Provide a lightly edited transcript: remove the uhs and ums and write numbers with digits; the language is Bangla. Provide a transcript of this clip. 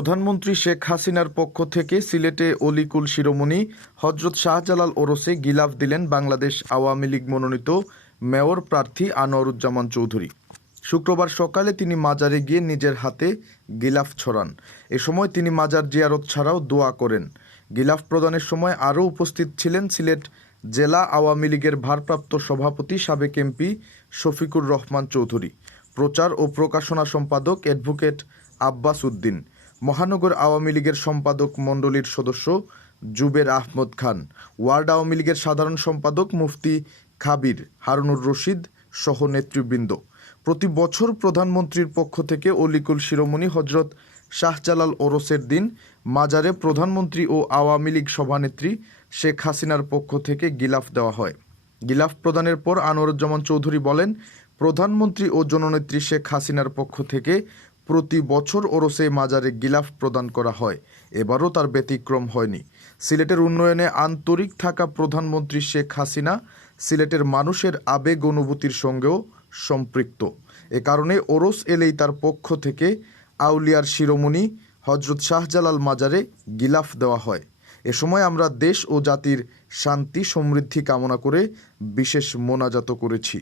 প্রধানমন্ত্রী শেখ হাসিনার পক্ষ থেকে সিলেটে অলিকুল শিরোমণি হজরত শাহজালাল ওরসে গিলাফ দিলেন বাংলাদেশ আওয়ামী লীগ মনোনীত মেয়র প্রার্থী আনোয়ারুজ্জামান চৌধুরী। শুক্রবার সকালে তিনি মাজারে গিয়ে নিজের হাতে গিলাফ ছড়ান। এ সময় তিনি মাজার জিয়ারত ছাড়াও দোয়া করেন। গিলাফ প্রদানের সময় আরও উপস্থিত ছিলেন সিলেট জেলা আওয়ামী লীগের ভারপ্রাপ্ত সভাপতি সাবেক এমপি শফিকুর রহমান চৌধুরী, প্রচার ও প্রকাশনা সম্পাদক অ্যাডভোকেট আব্বাস উদ্দিন, মহানগর আওয়ামী লীগের সম্পাদক মণ্ডলীর সদস্য জুবের আহমদ খান, ওয়ার্ড আওয়ামী লীগের সাধারণ সম্পাদক মুফতি খাবির হারুনুর রশিদ সহ নেতৃবৃন্দ। প্রতি বছর প্রধানমন্ত্রীর পক্ষ থেকে অলিকুল শিরোমণি হজরত শাহজালাল ওরসের দিন মাজারে প্রধানমন্ত্রী ও আওয়ামী লীগ সভানেত্রী শেখ হাসিনার পক্ষ থেকে গিলাফ দেওয়া হয়। গিলাফ প্রদানের পর আনোয়ারুজ্জামান চৌধুরী বলেন, প্রধানমন্ত্রী ও জননেত্রী শেখ হাসিনার পক্ষ থেকে প্রতি বছর ওরসে মাজারে গিলাফ প্রদান করা হয়, এবারও তার ব্যতিক্রম হয়নি। সিলেটের উন্নয়নে আন্তরিক থাকা প্রধানমন্ত্রী শেখ হাসিনা সিলেটের মানুষের আবেগ অনুভূতির সঙ্গেও সম্পৃক্ত। এ কারণে ওরস এলেই তার পক্ষ থেকে আউলিয়ার শিরোমণি হজরত শাহজালাল মাজারে গিলাফ দেওয়া হয়। এ সময় আমরা দেশ ও জাতির শান্তি সমৃদ্ধি কামনা করে বিশেষ মোনাজাত করেছি।